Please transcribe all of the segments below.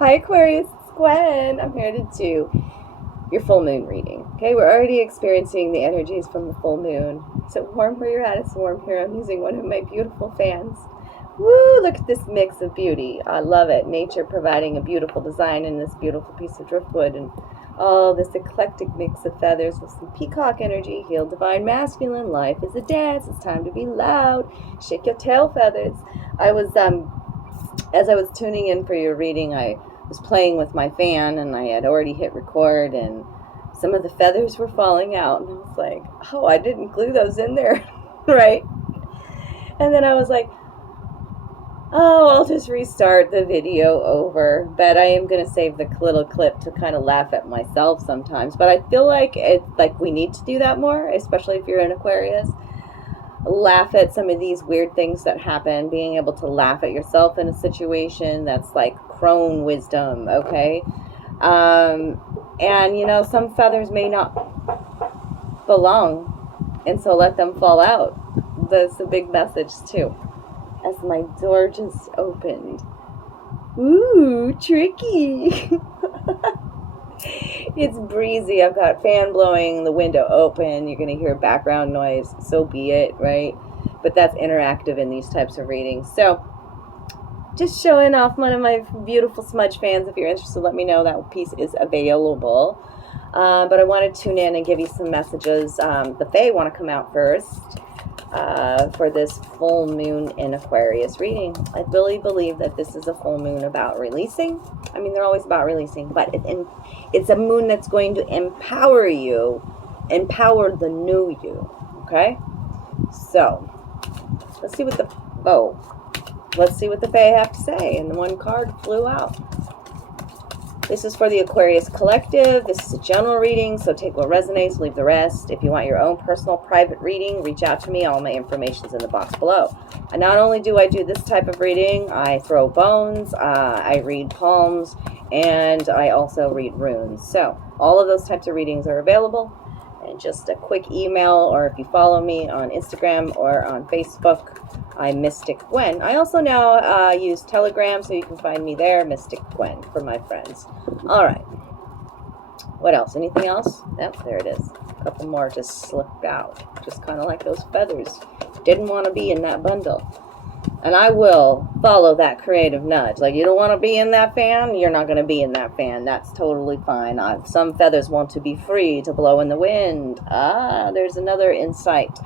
Hi Aquarius, it's Gwen. I'm here to do your full moon reading. Okay, we're already experiencing the energies from the full moon. So warm where you're at, it's warm here. I'm using one of my beautiful fans. Woo, look at this mix of beauty. I love it. Nature providing a beautiful design in this beautiful piece of driftwood, and all this eclectic mix of feathers with some peacock energy. Heal divine masculine. Life is a dance. It's time to be loud. Shake your tail feathers. As I was tuning in for your reading, I was playing with my fan, and I had already hit record, and some of the feathers were falling out, and I was like, oh, I didn't glue those in there, right? And then I was like, oh, I'll just restart the video over, but I am going to save the little clip to kind of laugh at myself sometimes, but I feel like we need to do that more, especially if you're an Aquarius. Laugh at some of these weird things that happen, being able to laugh at yourself in a situation that's like crone wisdom, okay? And you know, some feathers may not belong, and so let them fall out. That's a big message too. As my door just opened. Ooh, tricky. It's breezy. I've got fan blowing, the window open. You're going to hear background noise. So be it, right? But that's interactive in these types of readings. So just showing off one of my beautiful smudge fans. If you're interested, let me know. That piece is available. But I want to tune in and give you some messages. The Fae want to come out first for this full moon in Aquarius reading. I really believe that this is a full moon about releasing. I mean, they're always about releasing, but it's a moon that's going to empower you, empower the new you, okay? So, let's see what the Fae have to say, and the one card flew out. This is for the Aquarius Collective. This is a general reading, so take what resonates, leave the rest. If you want your own personal private reading, reach out to me. All my information is in the box below. And not only do I do this type of reading, I throw bones, I read palms, and I also read runes. So all of those types of readings are available. And just a quick email, or if you follow me on Instagram or on Facebook, I'm mysticgwyn. I also now use Telegram, so you can find me there, mysticgwyn, for my friends. All right. What else? Anything else? Yep, there it is. A couple more just slipped out. Just kind of like those feathers. Didn't want to be in that bundle. And I will follow that creative nudge. Like, you don't want to be in that fan? You're not going to be in that fan. That's totally fine. Some feathers want to be free to blow in the wind. There's another insight.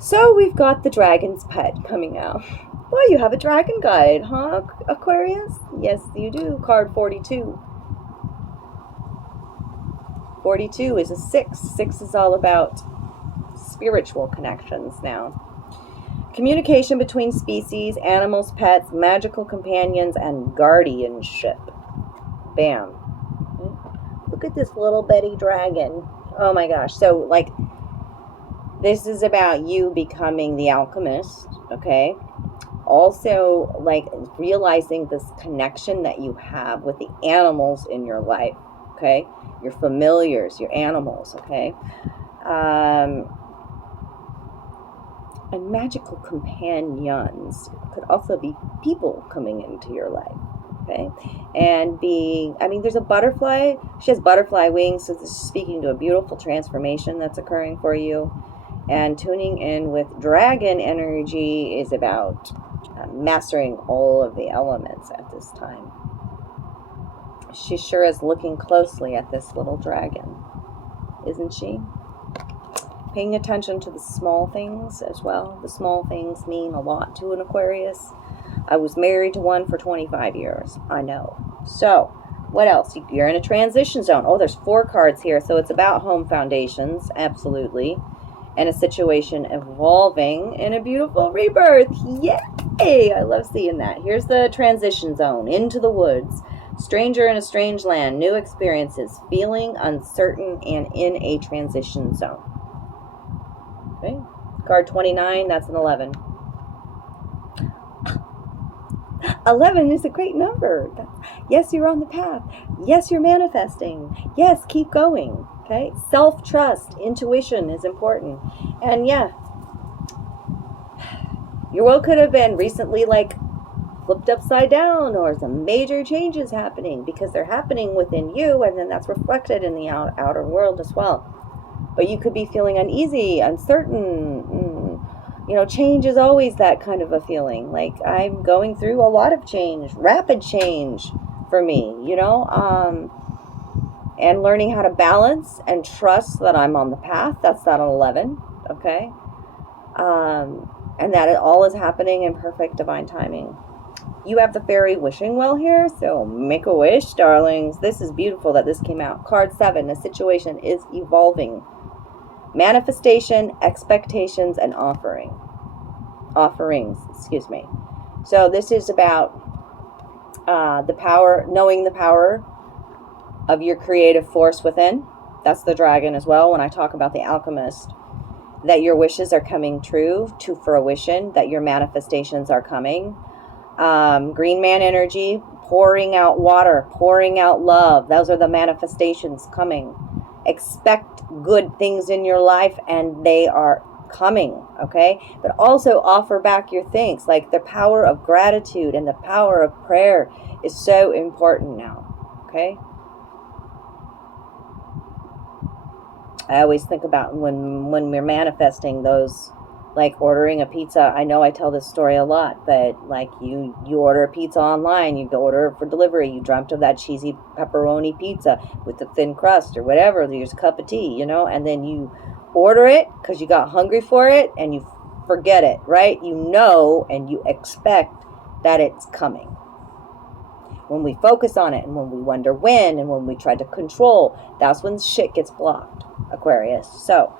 So we've got the dragon's pet coming out. Well, you have a dragon guide, huh, Aquarius? Yes, you do. Card 42. 42 is a 6. 6 is all about spiritual connections now. Communication between species, animals, pets, magical companions, and guardianship. Bam. Look at this little bitty dragon. Oh my gosh. So, like, this is about you becoming the alchemist, okay? Also, like, realizing this connection that you have with the animals in your life, okay? Your familiars, your animals, okay? And magical companions could also be people coming into your life, okay? And there's a butterfly. She has butterfly wings, so this is speaking to a beautiful transformation that's occurring for you. And tuning in with dragon energy is about mastering all of the elements at this time. She sure is looking closely at this little dragon, isn't she? Paying attention to the small things as well. The small things mean a lot to an Aquarius. I was married to one for 25 years. I know. So, what else? You're in a transition zone. Oh, there's 4 cards here. So it's about home foundations. Absolutely. And a situation evolving in a beautiful rebirth. Yay! I love seeing that. Here's the transition zone. Into the woods. Stranger in a strange land. New experiences. Feeling uncertain and in a transition zone. Okay. Card 29, that's an 11. 11 is a great number. Yes, you're on the path. Yes, you're manifesting. Yes, keep going. Okay. Self-trust, intuition is important. And yeah, your world could have been recently like flipped upside down, or some major changes happening, because they're happening within you, and then that's reflected in the outer world as well. But you could be feeling uneasy, uncertain. You know, change is always that kind of a feeling. Like, I'm going through a lot of change, rapid change for me, you know, and learning how to balance and trust that I'm on the path. That's that 11, okay? And that it all is happening in perfect divine timing. You have the fairy wishing well here, so make a wish, darlings. This is beautiful that this came out. Card 7, the situation is evolving. Manifestation, expectations, and offerings, excuse me. So this is about the power, knowing the power of your creative force within. That's the dragon as well when I talk about the alchemist. That your wishes are coming true to fruition, that your manifestations are coming. Green man energy, pouring out water, pouring out love. Those are the manifestations coming. Expect good things in your life, and they are coming, okay? But also offer back your thanks. Like, the power of gratitude and the power of prayer is so important now, okay? I always think about when we're manifesting those, like ordering a pizza. I know I tell this story a lot, but like you order a pizza online, you go order it for delivery, you dreamt of that cheesy pepperoni pizza with the thin crust or whatever, there's a cup of tea, you know, and then you order it because you got hungry for it and you forget it, right? You know, and you expect that it's coming. When we focus on it and when we wonder when and when we try to control, that's when shit gets blocked, Aquarius. So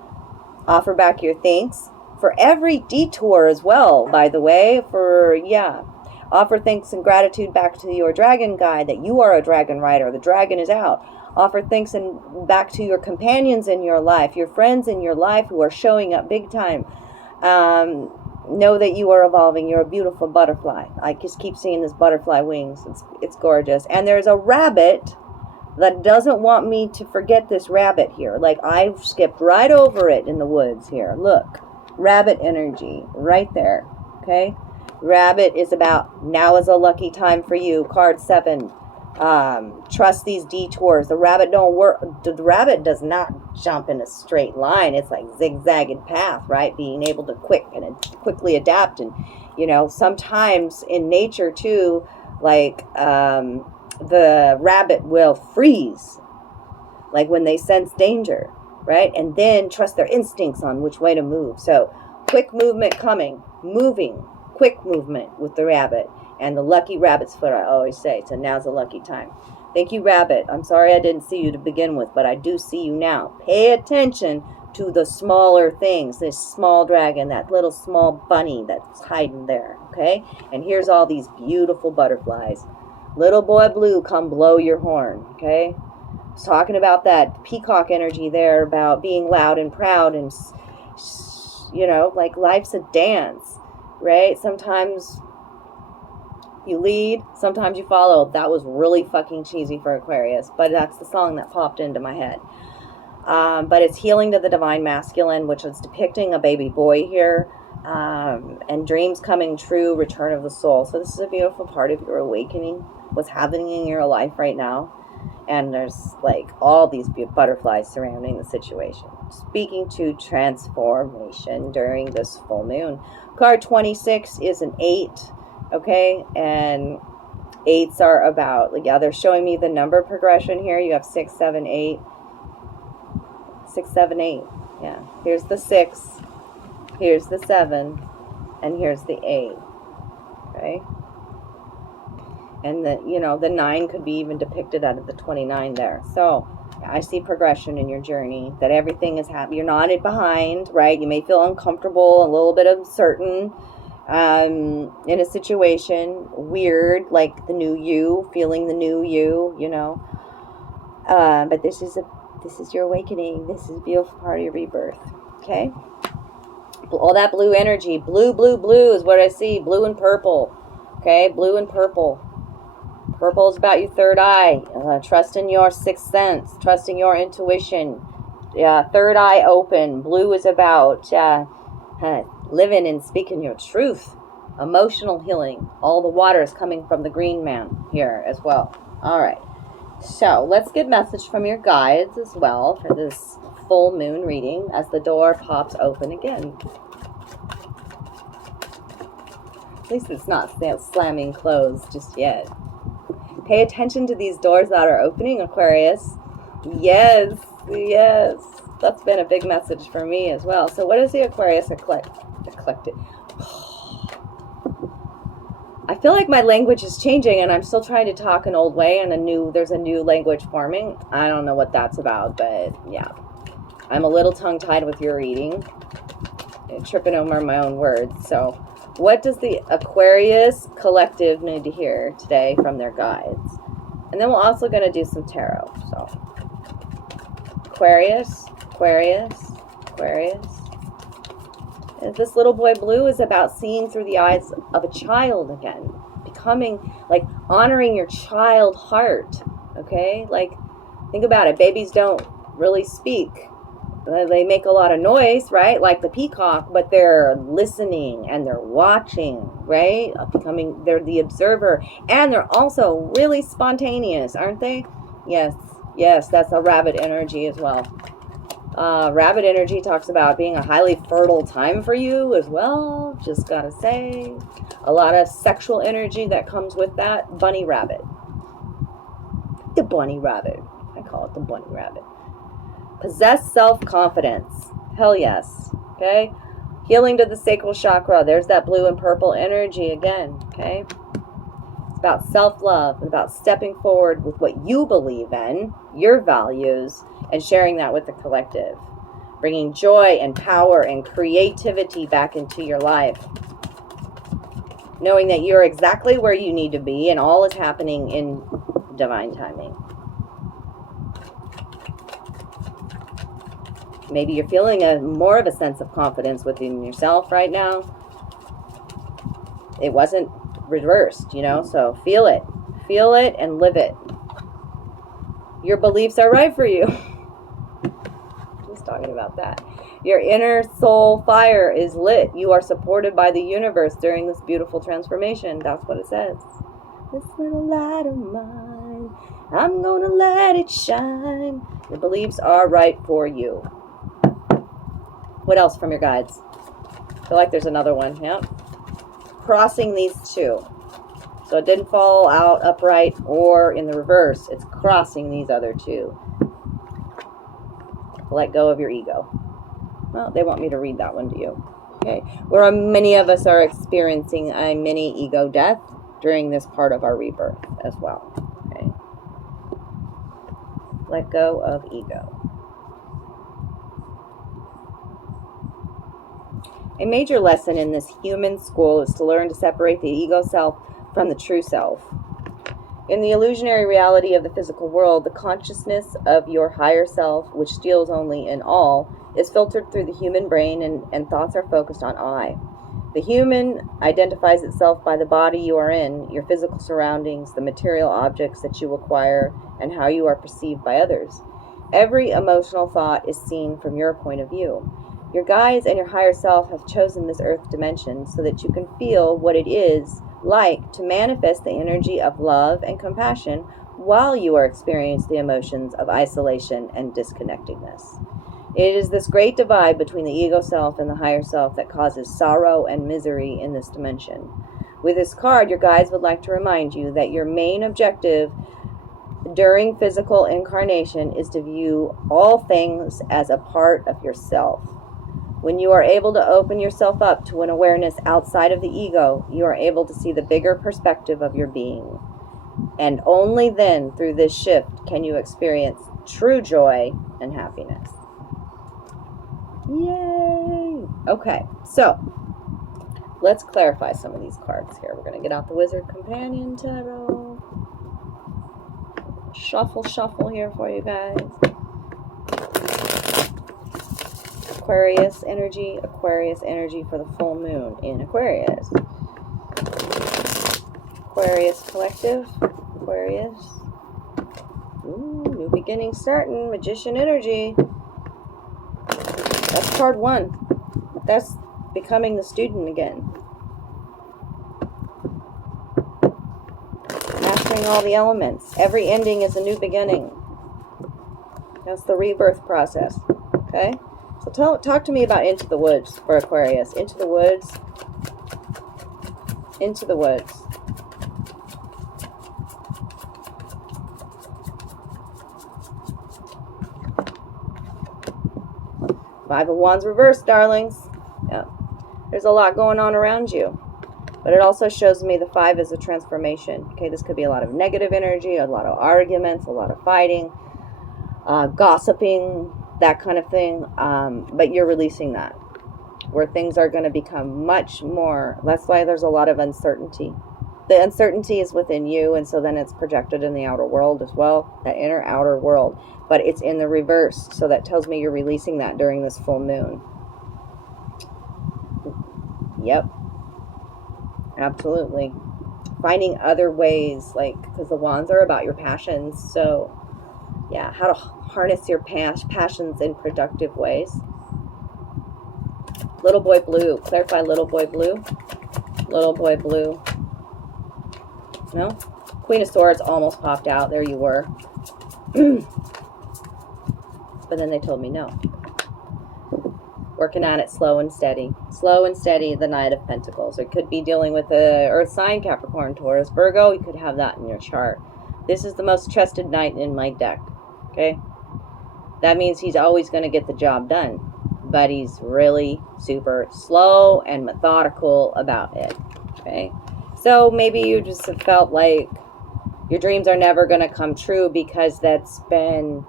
offer back your thanks for every detour as well, by the way, offer thanks and gratitude back to your dragon guide, that you are a dragon rider, the dragon is out. Offer thanks and back to your companions in your life, your friends in your life who are showing up big time. Know that you are evolving. You're a beautiful butterfly. I just keep seeing this butterfly wings. It's gorgeous. And there's a rabbit that doesn't want me to forget this rabbit here. Like, I skipped right over it in the woods here. Look, rabbit energy right there, okay? Rabbit is about, now is a lucky time for you. Card 7. Trust these detours. The rabbit does not jump in a straight line. It's like zigzagged path, right? Being able to quickly adapt. And, you know, sometimes in nature too, like, the rabbit will freeze, like when they sense danger, right? And then trust their instincts on which way to move. So quick movement coming, moving, quick movement with the rabbit. And the lucky rabbit's foot, I always say. So now's a lucky time. Thank you, rabbit. I'm sorry I didn't see you to begin with, but I do see you now. Pay attention to the smaller things. This small dragon, that little small bunny that's hiding there, okay? And here's all these beautiful butterflies. Little boy blue, come blow your horn, okay? I was talking about that peacock energy there, about being loud and proud, and, you know, like life's a dance, right? Sometimes you lead, sometimes you follow. That was really fucking cheesy for Aquarius, but that's the song that popped into my head. But it's healing to the divine masculine, which is depicting a baby boy here, and dreams coming true, return of the soul. So this is a beautiful part of your awakening, what's happening in your life right now. And there's like all these butterflies surrounding the situation. Speaking to transformation during this full moon. Card 26 is an 8. Okay, and 8s are about, like, yeah, they're showing me the number progression here. You have 6, 7, 8. 6, 7, 8. Yeah, here's the 6, here's the 7, and here's the 8. Okay, and the, you know, the 9 could be even depicted out of the 29 there. So I see progression in your journey, that everything is happy. You're not behind, right? You may feel uncomfortable, a little bit uncertain, in a situation, weird, like the new you, feeling the new you, you know, but this is your awakening. This is a beautiful part of your rebirth, okay? All that blue energy, blue is what I see, blue and purple, okay? Blue and purple. Purple is about your third eye, trust in your sixth sense, trusting your intuition, third eye open. Blue is about living and speaking your truth, Emotional healing. All the water is coming from the green man here as well. All right. So let's get message from your guides as well for this full moon reading as the door pops open again. At least it's not slamming closed just yet. Pay attention to these doors that are opening, Aquarius. Yes, yes. That's been a big message for me as well. So what is the Aquarius eclectic? I feel like my language is changing and I'm still trying to talk an old way and there's a new language forming. I don't know what that's about, but yeah. I'm a little tongue-tied with your reading. Tripping over my own words. So what does the Aquarius collective need to hear today from their guides? And then we're also going to do some tarot. So Aquarius, Aquarius, Aquarius. And this little boy blue is about seeing through the eyes of a child again. Becoming, like, honoring your child heart. Okay? Like, think about it. Babies don't really speak. They make a lot of noise, right? Like the peacock, but they're listening and they're watching, right? They're the observer. And they're also really spontaneous, aren't they? Yes, yes, that's a rabbit energy as well. Rabbit energy talks about being a highly fertile time for you as well. Just gotta say. A lot of sexual energy that comes with that. Bunny rabbit. The bunny rabbit. I call it the bunny rabbit. Possess self-confidence. Hell yes. Okay? Healing to the sacral chakra. There's that blue and purple energy again. Okay? It's about self-love and about stepping forward with what you believe in, your values, and sharing that with the collective. Bringing joy and power and creativity back into your life. Knowing that you're exactly where you need to be and all is happening in divine timing. Maybe you're feeling more of a sense of confidence within yourself right now. It wasn't reversed, so feel it. Feel it and live it. Your beliefs are right for you. Just talking about that. Your inner soul fire is lit. You are supported by the universe during this beautiful transformation. That's what it says. This little light of mine, I'm gonna let it shine. Your beliefs are right for you. What else from your guides? I feel like there's another one. Yep. Crossing these two. So it didn't fall out upright or in the reverse. It's crossing these other two. Let go of your ego. Well, they want me to read that one to you. Okay. Where many of us are experiencing a mini ego death during this part of our rebirth as well. Okay. Let go of ego. A major lesson in this human school is to learn to separate the ego self from the true self. In the illusionary reality of the physical world, the consciousness of your higher self, which deals only in all, is filtered through the human brain and thoughts are focused on I. The human identifies itself by the body you are in, your physical surroundings, the material objects that you acquire, and how you are perceived by others. Every emotional thought is seen from your point of view. Your guides and your higher self have chosen this earth dimension so that you can feel what it is like to manifest the energy of love and compassion while you are experiencing the emotions of isolation and disconnectedness. It is this great divide between the ego self and the higher self that causes sorrow and misery in this dimension. With this card, your guides would like to remind you that your main objective during physical incarnation is to view all things as a part of yourself. When you are able to open yourself up to an awareness outside of the ego, you are able to see the bigger perspective of your being. And only then, through this shift, can you experience true joy and happiness. Yay! Okay, so let's clarify some of these cards here. We're going to get out the Wizard Companion Tarot. Shuffle here for you guys. Aquarius energy for the full moon in Aquarius. Aquarius collective, Aquarius. Ooh, new beginning starting, Magician energy. That's card 1. That's becoming the student again. mastering all the elements. Every ending is a new beginning. That's the rebirth process. Okay? So talk to me about Into the Woods for Aquarius. Into the Woods. Into the Woods. Five of Wands reversed, darlings. Yeah. There's a lot going on around you. But it also shows me the 5 is a transformation. Okay, this could be a lot of negative energy, a lot of arguments, a lot of fighting, gossiping, that kind of thing. But you're releasing that, where things are going to become much more. That's why there's a lot of uncertainty. The uncertainty is within you, and so then it's projected in the outer world as well, that inner outer world. But it's in the reverse, so that tells me you're releasing that during this full moon. Yep. Absolutely. Finding other ways, like, because the wands are about your passions. So, yeah, how to harness your passions in productive ways. Little boy blue. Clarify little boy blue. Little boy blue. No? Queen of Swords almost popped out. There you were. But then they told me no. Working on it slow and steady. Slow and steady, the Knight of Pentacles. It could be dealing with the Earth sign, Capricorn, Taurus, Virgo. You could have that in your chart. This is the most trusted Knight in my deck. Okay? That means he's always going to get the job done. But he's really super slow and methodical about it. Okay? So maybe you just have felt like your dreams are never going to come true because that's been...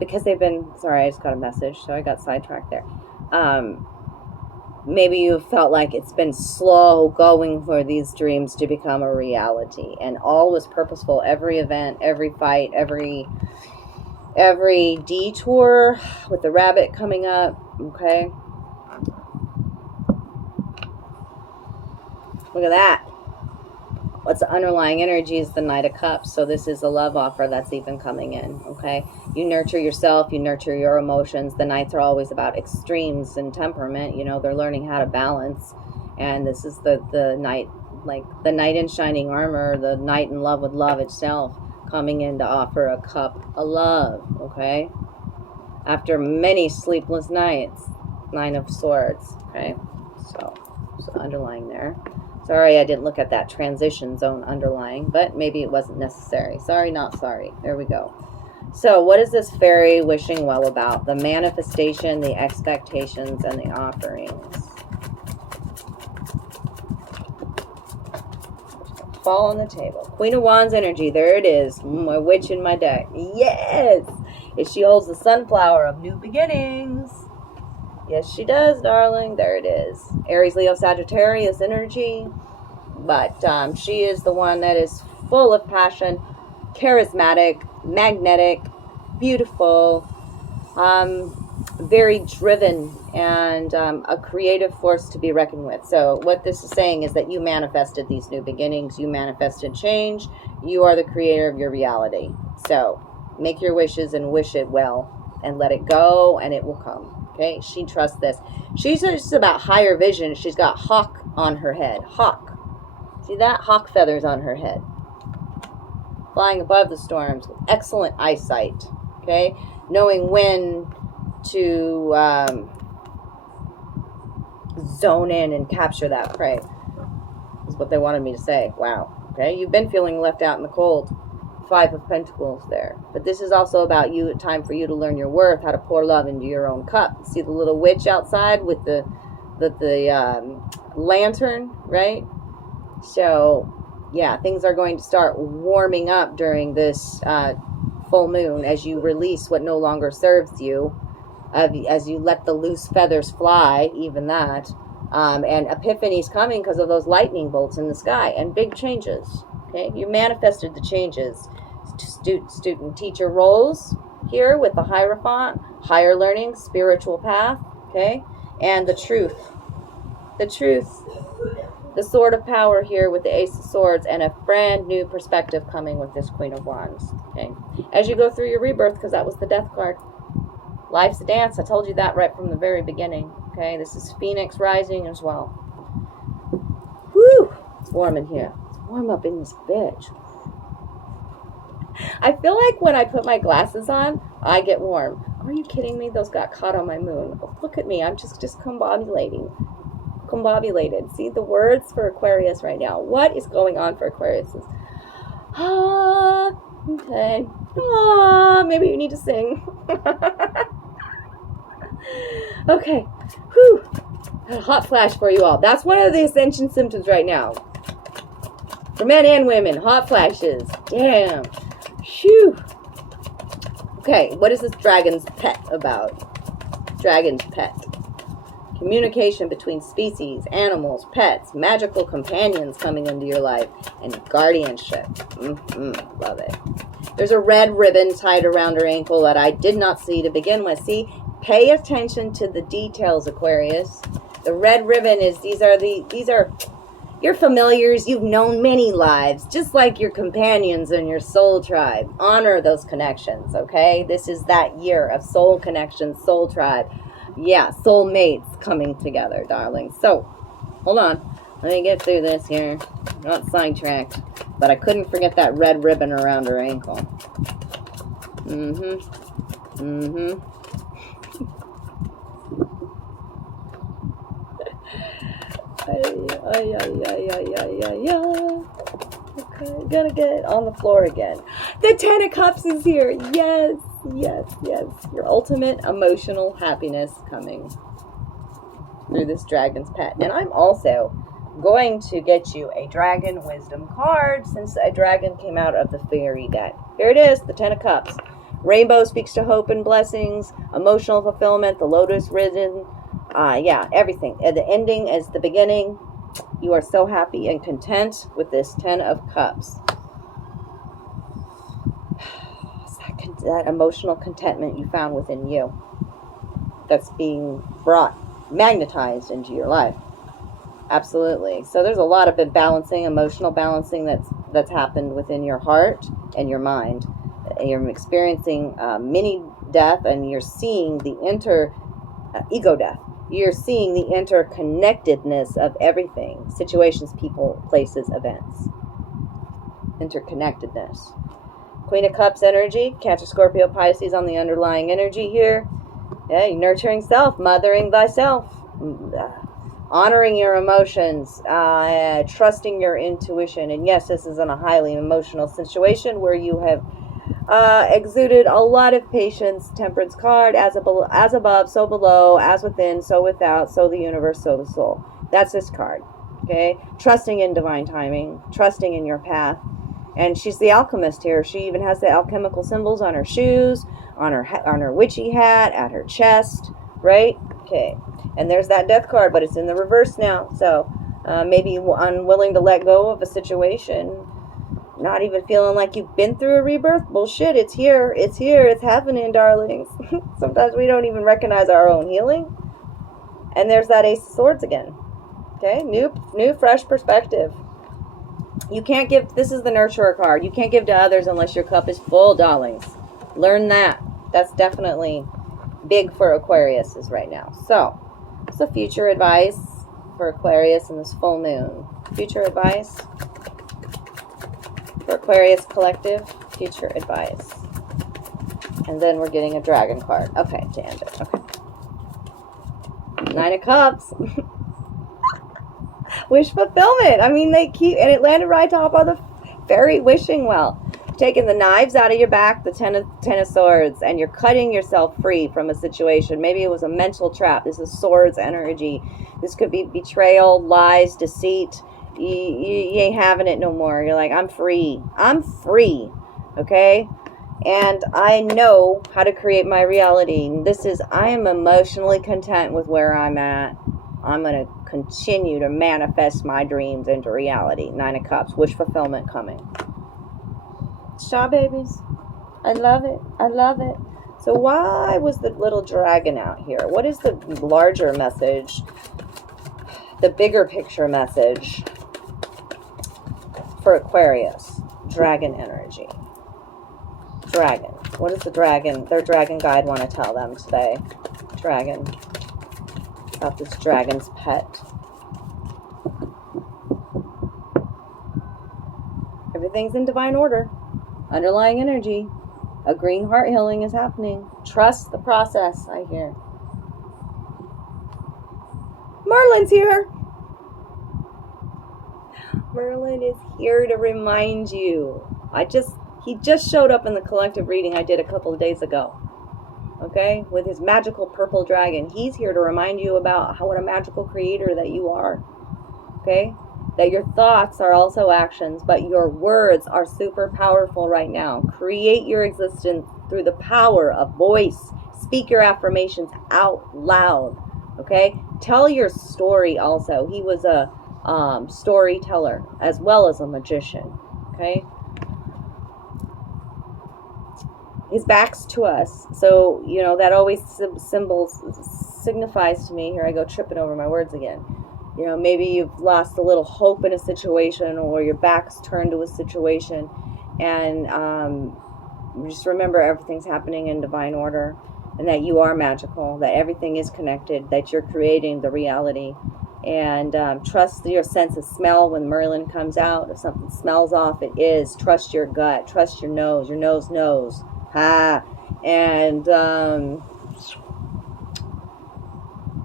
because they've been, sorry, I just got a message, so I got sidetracked there. Maybe you felt like it's been slow going for these dreams to become a reality, and all was purposeful. Every event, every fight, every detour with the rabbit coming up. Okay, look at that. What's the underlying energy is the Knight of Cups. So this is a love offer that's even coming in. Okay, you nurture yourself, you nurture your emotions. The Knights are always about extremes and temperament. You know, they're learning how to balance. And this is the Knight, like the Knight in shining armor, the Knight in love with love itself, coming in to offer a cup of love. Okay, after many sleepless nights. 9 of Swords. Okay, so underlying there. Sorry, I didn't look at that transition zone underlying, but maybe it wasn't necessary. Sorry, not sorry. There we go. So what is this fairy wishing well about? The manifestation, the expectations, and the offerings. Fall on the table. Queen of Wands energy. There it is. My witch in my deck. Yes! She holds the sunflower of new beginnings. Yes, she does, darling. There it is. Aries, Leo, Sagittarius energy. But she is the one that is full of passion, charismatic, magnetic, beautiful, very driven, and a creative force to be reckoned with. So what this is saying is that you manifested these new beginnings. You manifested change. You are the creator of your reality. So make your wishes and wish it well and let it go, and it will come. Okay, she trusts this. She's just about higher vision. She's got hawk on her head. Hawk. See that? Hawk feathers on her head. Flying above the storms with excellent eyesight. Okay, knowing when to zone in and capture that prey is what they wanted me to say. Wow. Okay, you've been feeling left out in the cold. 5 of Pentacles there. But this is also about you, time for you to learn your worth, how to pour love into your own cup. See the little witch outside with the lantern, right? So, yeah, things are going to start warming up during this full moon as you release what no longer serves you, as you let the loose feathers fly, even that. And epiphany's coming because of those lightning bolts in the sky and big changes. Okay, you manifested the changes. Student teacher roles here with the Hierophant, higher learning, spiritual path, okay, and the truth, the sword of power here with the Ace of Swords, and a brand new perspective coming with this Queen of Wands. Okay, as you go through your rebirth, because that was the Death card. Life's a dance. I told you that right from the very beginning. Okay, this is Phoenix rising as well. Woo! It's warm in here. Warm up in this bitch. I feel like when I put my glasses on, I get warm. Are you kidding me? Those got caught on my moon. Oh, look at me. I'm just combobulating. Combobulated. See the words for Aquarius right now. What is going on for Aquarius? Okay. Maybe you need to sing. Okay. Whew. A hot flash for you all. That's one of the ascension symptoms right now. For men and women, hot flashes. Damn. Phew. Okay, what is this dragon's pet about? Dragon's pet. Communication between species, animals, pets, magical companions coming into your life, and guardianship. Love it. There's a red ribbon tied around her ankle that I did not see to begin with. See, pay attention to the details, Aquarius. The red ribbon is, these are your familiars. You've known many lives, just like your companions and your soul tribe. Honor those connections, okay? This is that year of soul connections, soul tribe. Yeah, soul mates coming together, darling. So, hold on. Let me get through this here. Not sidetracked. But I couldn't forget that red ribbon around her ankle. Okay, gonna get on the floor again. The Ten of Cups is here. Yes, yes, yes. Your ultimate emotional happiness coming through this dragon's pet. And I'm also going to get you a dragon wisdom card, since a dragon came out of the fairy deck. Here it is, the Ten of Cups. Rainbow speaks to hope and blessings, emotional fulfillment, the lotus risen. Yeah, everything. The ending is the beginning. You are so happy and content with this Ten of Cups. It's that emotional contentment you found within you that's being brought, magnetized into your life. Absolutely. So there's a lot of balancing, emotional balancing that's happened within your heart and your mind. You're experiencing mini death, and you're seeing the ego death. You're seeing the interconnectedness of everything. Situations, people, places, events. Interconnectedness. Queen of Cups energy. Cancer, Scorpio, Pisces on the underlying energy here. Yeah, nurturing self. Mothering thyself. Honoring your emotions. Trusting your intuition. And yes, this is in a highly emotional situation where you have exuded a lot of patience. Temperance card, as above, so below, as within, so without, so the universe, so the soul. That's this card. Okay, trusting in divine timing, trusting in your path. And she's the alchemist here. She even has the alchemical symbols on her shoes, on her witchy hat, at her chest, right? Okay, and there's that death card, but it's in the reverse now. So maybe unwilling to let go of a situation. Not even feeling like you've been through a rebirth. Bullshit, it's here. It's here. It's happening, darlings. Sometimes we don't even recognize our own healing. And there's that Ace of Swords again. Okay, new, fresh perspective. You can't give, this is the nurturer card. You can't give to others unless your cup is full, darlings. Learn that. That's definitely big for Aquarius right now. So, what's the future advice for Aquarius in this full moon? Future advice for Aquarius collective, future advice. And then we're getting a dragon card. Okay, to end it. Okay. Nine of Cups. Wish fulfillment. I mean, they keep, and it landed right top of the fairy wishing well. Taking the knives out of your back, the ten of Swords, and you're cutting yourself free from a situation. Maybe it was a mental trap. This is Swords energy. This could be betrayal, lies, deceit. You ain't having it no more. You're like, I'm free. I'm free. Okay? And I know how to create my reality. I am emotionally content with where I'm at. I'm going to continue to manifest my dreams into reality. Nine of Cups. Wish fulfillment coming. Shaw babies. I love it. I love it. So why was the little dragon out here? What is the larger message? The bigger picture message for Aquarius? Dragon energy. Dragon. What does their dragon guide want to tell them today? Dragon. About this dragon's pet. Everything's in divine order. Underlying energy. A green heart healing is happening. Trust the process, I hear. Merlin's here. Merlin is here to remind you. He just showed up in the collective reading I did a couple of days ago. Okay? With his magical purple dragon. He's here to remind you about what a magical creator that you are. Okay? That your thoughts are also actions, but your words are super powerful right now. Create your existence through the power of voice. Speak your affirmations out loud. Okay? Tell your story also. He was a storyteller as well as a magician. Okay? His back's to us. So, you know, that always signifies to me. Here I go tripping over my words again. You know, maybe you've lost a little hope in a situation, or your back's turned to a situation, and just remember everything's happening in divine order, and that you are magical, that everything is connected, that you're creating the reality, and trust your sense of smell when Merlin comes out. If something smells off, it is. Trust your gut. Trust your nose. Your nose knows. Ha! And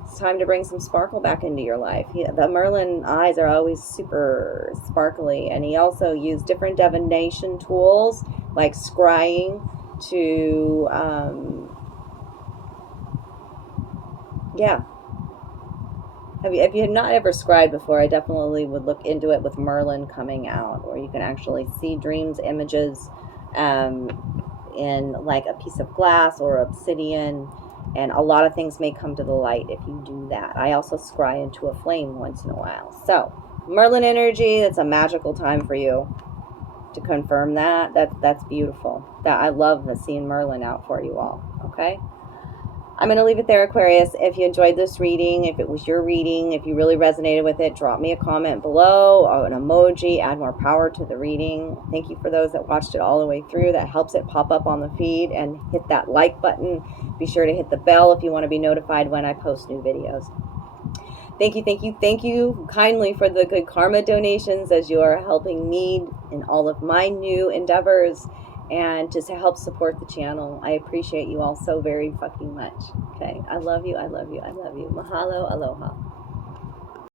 it's time to bring some sparkle back into your life. The Merlin eyes are always super sparkly, and he also used different divination tools like scrying to if you had not ever scried before, I definitely would look into it with Merlin coming out, where you can actually see dreams, images in like a piece of glass or obsidian. And a lot of things may come to the light if you do that. I also scry into a flame once in a while. So, Merlin energy, that's a magical time for you. To confirm that's beautiful. That I love seeing Merlin out for you all. Okay? I'm going to leave it there, Aquarius. If you enjoyed this reading, if it was your reading, if you really resonated with it, drop me a comment below, or an emoji, add more power to the reading. Thank you for those that watched it all the way through. That helps it pop up on the feed, and hit that like button. Be sure to hit the bell if you want to be notified when I post new videos. Thank you kindly for the good karma donations, as you are helping me in all of my new endeavors, and just to help support the channel. I appreciate you all so very fucking much. Okay, I love you. Mahalo, aloha.